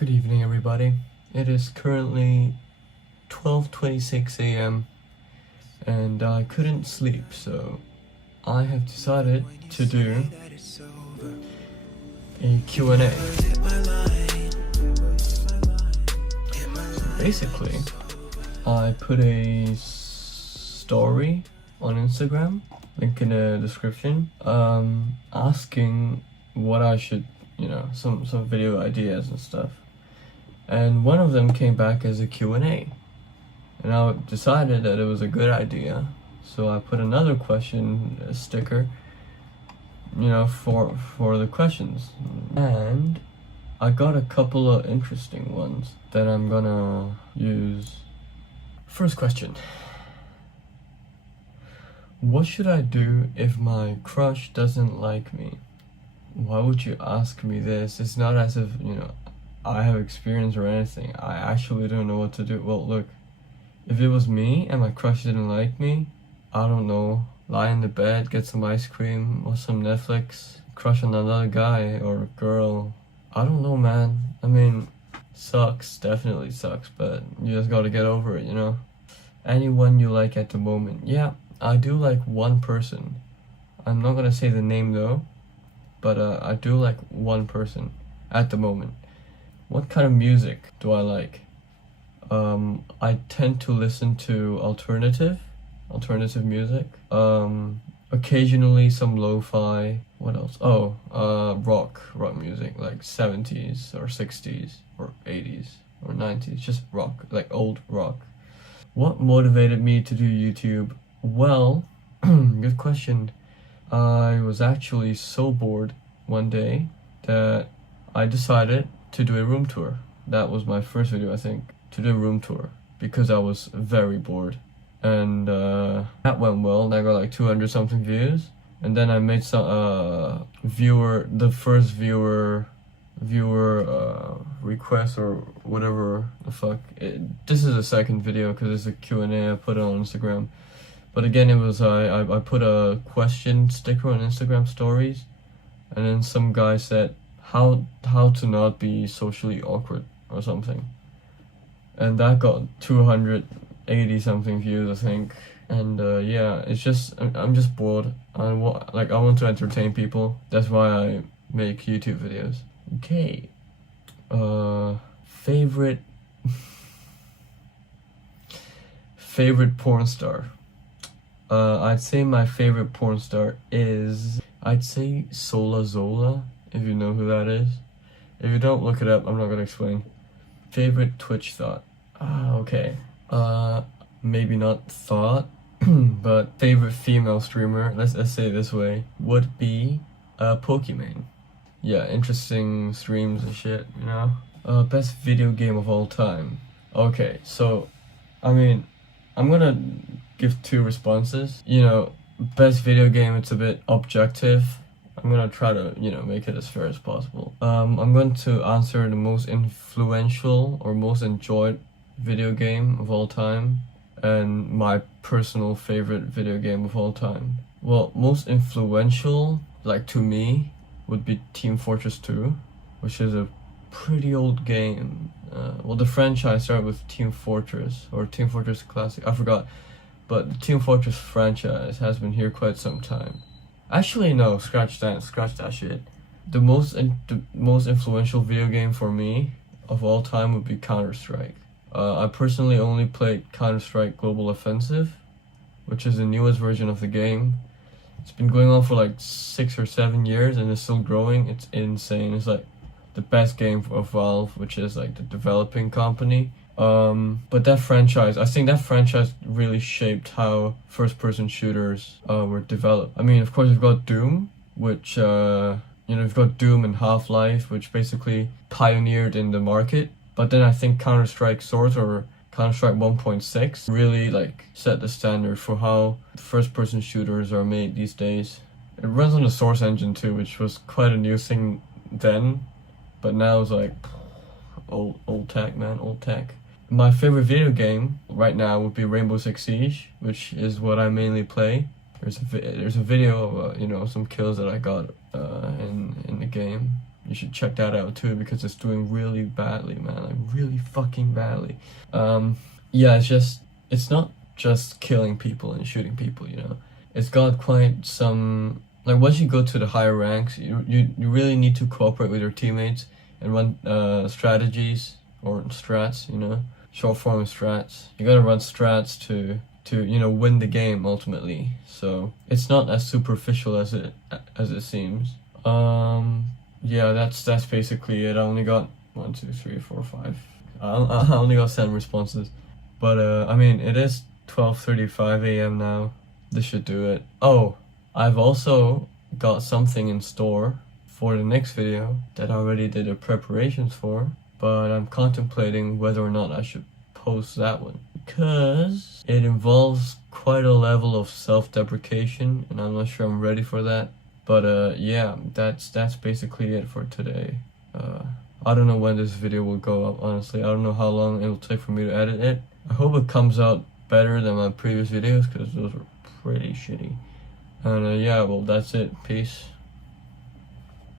Good evening, everybody. It is currently 12:26 a.m. and I couldn't sleep, so I have decided to do a Q&A. So basically, I put a story on Instagram, link in the description, asking what I should, some video ideas and stuff. And one of them came back as a Q&A. And I decided that it was a good idea. So I put another question sticker, for the questions. And I got a couple of interesting ones that I'm gonna use. First question. What should I do if my crush doesn't like me? Why would you ask me this? It's not as if, I have experience or anything. I actually don't know what to do. Well, look, if it was me and my crush didn't like me, I don't know, lie in the bed, get some ice cream or some Netflix, crush on another guy or girl. I don't know, man. I mean, sucks, definitely sucks, but you just gotta get over it, Anyone you like at the moment. Yeah, I do like one person. I'm not gonna say the name though, but I do like one person at the moment. What kind of music do I like? I tend to listen to alternative music. Occasionally some lo-fi. What else? Rock music, like 70s or 60s or 80s or 90s, just rock, like old rock. What motivated me to do YouTube? Well, good question. I was actually so bored one day that I decided to do a room tour. That was my first video, I think, to do a room tour, because I was very bored. And that went well, and I got like 200 something views. And then I made some the first viewer request or whatever the fuck. This is the second video because it's a Q&A. I put it on Instagram. But again, it was I put a question sticker on Instagram stories, and then some guy said how to not be socially awkward or something, and that got 280 something views, I think. And yeah, it's just I'm just bored. I want to entertain people. That's why I make YouTube videos. Okay. Favorite porn star. I'd say my favorite porn star is, I'd say Sola Zola, if you know who that is. If you don't, look it up, I'm not gonna explain. Favorite Twitch thought. Okay. Maybe not thought, but favorite female streamer, let's say it this way, would be Pokimane. Yeah, interesting streams and shit, Best video game of all time. Okay, so, I mean, I'm gonna give two responses. Best video game, it's a bit objective. I'm gonna try to, make it as fair as possible. I'm going to answer the most influential or most enjoyed video game of all time, and my personal favorite video game of all time. Well, most influential, like to me, would be Team Fortress 2, which is a pretty old game. Well, the franchise started with Team Fortress, or Team Fortress Classic, I forgot. But the Team Fortress franchise has been here quite some time. Actually, no, scratch that shit. The most influential video game for me of all time would be Counter-Strike. I personally only played Counter-Strike Global Offensive, which is the newest version of the game. It's been going on for like 6 or 7 years and it's still growing. It's insane. It's like the best game of Valve, which is like the developing company. But that franchise, I think that franchise really shaped how first-person shooters were developed. I mean, of course, you've got Doom, which, you've got Doom and Half-Life, which basically pioneered in the market. But then I think Counter-Strike Source or Counter-Strike 1.6 really set the standard for how first-person shooters are made these days. It runs on the Source engine too, which was quite a new thing then, but now it's like old tech, man, old tech. My favorite video game right now would be Rainbow Six Siege, which is what I mainly play. There's a video of some kills that I got in the game. You should check that out too, because it's doing really badly, man. Like really fucking badly. Yeah, it's not just killing people and shooting people, you know. It's got quite some, like once you go to the higher ranks, you really need to cooperate with your teammates and run strategies or strats, you know, short form strats. You gotta run strats to you know, win the game ultimately. So it's not as superficial as it seems. Yeah, that's basically it. I only got 1, 2, 3, 4, 5. I only got 7 responses, but I mean, it is 12:35 a.m. now. This should do it. Oh, I've also got something in store for the next video that I already did the preparations for, but I'm contemplating whether or not I should post that one, because it involves quite a level of self-deprecation, and I'm not sure I'm ready for that. But yeah, that's basically it for today. I don't know when this video will go up, honestly. I don't know how long it will take for me to edit it. I hope it comes out better than my previous videos, because those were pretty shitty. And yeah, well, that's it. Peace.